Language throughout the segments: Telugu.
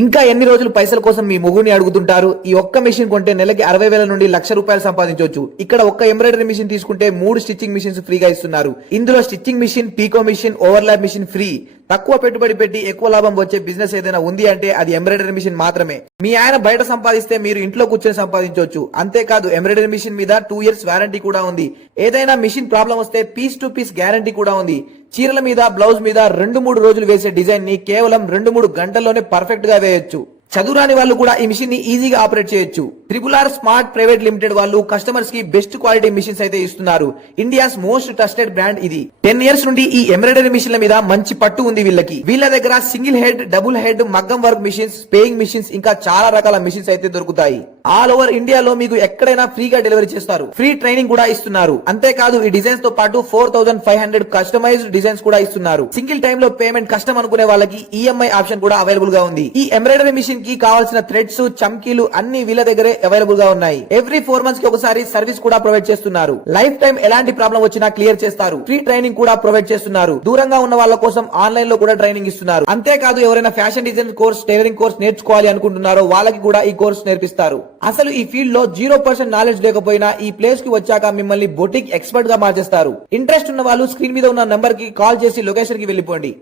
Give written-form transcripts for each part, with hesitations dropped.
ఇంకా ఎన్ని రోజులు పైసల కోసం మీ మొగుని అడుగుతుంటారు? ఈ ఒక్క మిషన్ కొంటే నెలకి 60,000 నుండి 1,00,000 రూపాయలు సంపాదించవచ్చు. ఇక్కడ ఒక్క ఎంబ్రాయిడరీ మిషన్ తీసుకుంటే 3 స్టిచ్చింగ్ మిషన్స్ ఫ్రీగా ఇస్తున్నారు. ఇందులో stitching machine, pico machine, overlap machine free. తక్కువ పెట్టుబడి పెట్టి ఎక్కువ లాభం వచ్చే బిజినెస్ ఏదైనా ఉంది అంటే అది ఎంబ్రాయిడరీ మిషన్ మాత్రమే. మీ ఆయన బయట సంపాదిస్తే మీరు ఇంట్లో కూర్చొని సంపాదించవచ్చు. అంతేకాదు ఎంబ్రాయిడరీ మిషన్ మీద 2 years వారంటీ కూడా ఉంది. ఏదైనా మిషన్ ప్రాబ్లం వస్తే పీస్ టు పీస్ గ్యారంటీ కూడా ఉంది. చీరల మీద, బ్లౌజ్ మీద 2-3 రోజులు వేసే డిజైన్ ని కేవలం 2-3 గంటల్లోనే పర్ఫెక్ట్ గా వేయొచ్చు. చదువురాని వాళ్ళు కూడా ఈ మిషన్ ని ఈజీగా ఆపరేట్ చేయొచ్చు. RRR స్మార్ట్ ప్రైవేట్ లిమిటెడ్ వాళ్ళు కస్టమర్స్ కి బెస్ట్ క్వాలిటీ మిషన్స్ అయితే ఇస్తున్నారు. ఇండియాస్ మోస్ట్ ట్రస్టెడ్ బ్రాండ్ ఇది. 10 years నుండి ఈ ఎంబ్రాయిడరీ మిషన్ల మీద మంచి పట్టు ఉంది వీళ్ళకి. వీళ్ళ దగ్గర సింగిల్ హెడ్, డబుల్ హెడ్, మగ్గం వర్క్ మిషన్స్, స్పేయింగ్ మిషన్స్, ఇంకా చాలా రకాల మిషన్స్ అయితే దొరుకుతాయి. ఆల్ ఓవర్ ఇండియాలో మీకు ఎక్కడైనా ఫ్రీగా డెలివరీ చేస్తారు. ఫ్రీ ట్రైనింగ్ కూడా ఇస్తున్నారు. అంతేకాదు ఈ డిజైన్స్ తో పాటు 4,500 కస్టమైజ్డ్ డిజైన్స్ కూడా ఇస్తున్నారు. సింగిల్ టైమ్ లో పేమెంట్ కష్టం అనుకునే వాళ్ళకి ఈఎంఐ ఆప్షన్ కూడా అవైలబుల్ గా ఉంది. ఈ ఎంబ్రాయిడరీ మిషన్ కి కావాల్సిన థ్రెడ్స్, చమ్కీలు అన్ని వీళ్ళ దగ్గరే అవైలబుల్ గా ఉన్నాయి. ఎవ్రీ 4 months కి ఒకసారి సర్వీస్ కూడా ప్రొవైడ్ చేస్తున్నారు. లైఫ్ టైం ఎలాంటి ప్రాబ్లం వచ్చినా క్లియర్ చేస్తారు. ఫ్రీ ట్రైనింగ్ కూడా ప్రొవైడ్ చేస్తున్నారు. దూరంగా ఉన్న వాళ్ళ కోసం ఆన్లైన్ లో కూడా ట్రైనింగ్ ఇస్తున్నారు. అంతేకాదు ఎవరైనా fashion design course, tailoring course నేర్చుకోవాలి అనుకుంటున్నారో వాళ్ళకి కూడా ఈ కోర్స్ నేర్పిస్తారు. అసలు ఈ ఫీల్డ్ లో 0% నాలెడ్జ్ లేకపోయినా ఈ ప్లేస్ కి వచ్చాక మిమ్మల్ని బొటిక్ ఎక్స్పర్ట్ గా మార్చేస్తారు. ఇంట్రెస్ట్ ఉన్న వాళ్ళు స్క్రీన్ మీద ఉన్న నంబర్ కి కాల్ చేసి లొకేషన్ కి వెళ్ళిపోండి.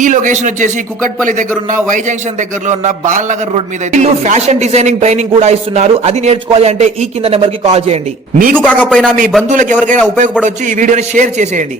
ఈ లొకేషన్ వచ్చేసి కుకట్పల్లి దగ్గర ఉన్న వై జంక్షన్ దగ్గరలో ఉన్న బాలనగర్ రోడ్ మీద ఫ్యాషన్ డిజైనింగ్ ట్రైనింగ్ కూడా ఇస్తున్నారు. అది నేర్చుకోవాలి అంటే ఈ కింద నెంబర్ కి కాల్ చేయండి. మీకు కాకపోయినా మీ బంధువులకు ఎవరికైనా ఉపయోగపడవచ్చు. ఈ వీడియోని షేర్ చేసేయండి.